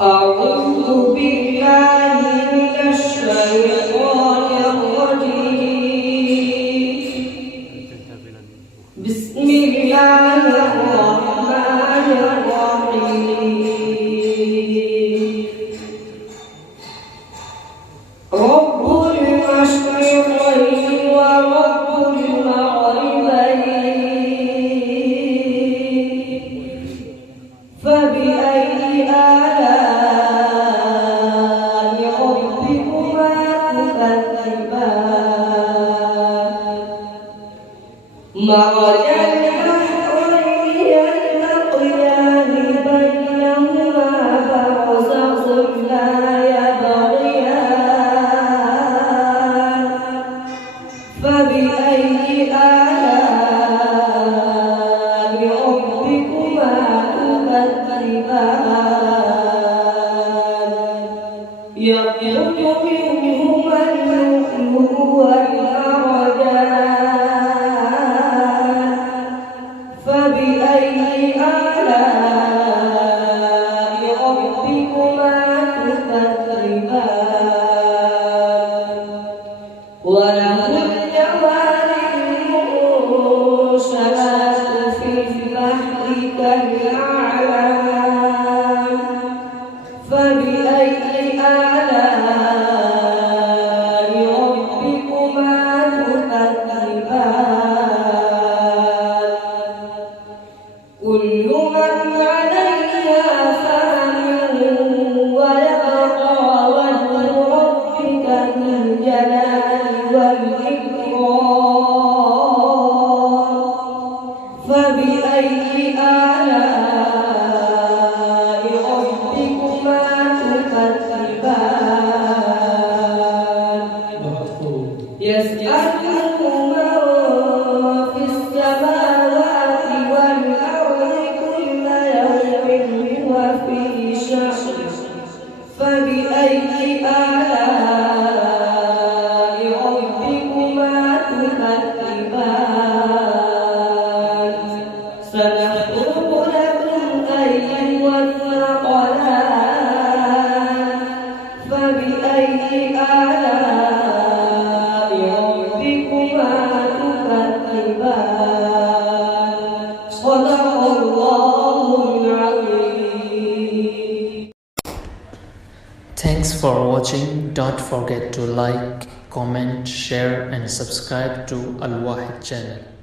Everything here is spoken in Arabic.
أعوذ بالله من الشيطان الرجيم. بسم الله الرحمن الرحيم. رب المشرقين ورب المغربين فبأي آلاء ربكما تكذبان مرج البحرين يلتقيان بينهما برزخ لا يبغيان فبأي آلاء ربكما تكذبان يخرج منهما اللؤلؤ والمرجان فبأي آلاء ربكما تكذبان وله الجوار المنشآت في البحر كالأعلام فبأي آلاء ربكما تكذبان كل من عليها فان ويبقى وجه ربك ذو الجلال والإكرام فبأي آلاء ربكما تكذبان يسأله من في السماوات والأرض كل يوم هو في شأن فبأي آلاء ربكما تكذبان سنفرغ لكم أيها الثقلان فبأي آلاء ربكما تكذبان صدق الله العظيم. Thanks for watching. Don't forget to like, comment, share and subscribe to Al Wahid channel.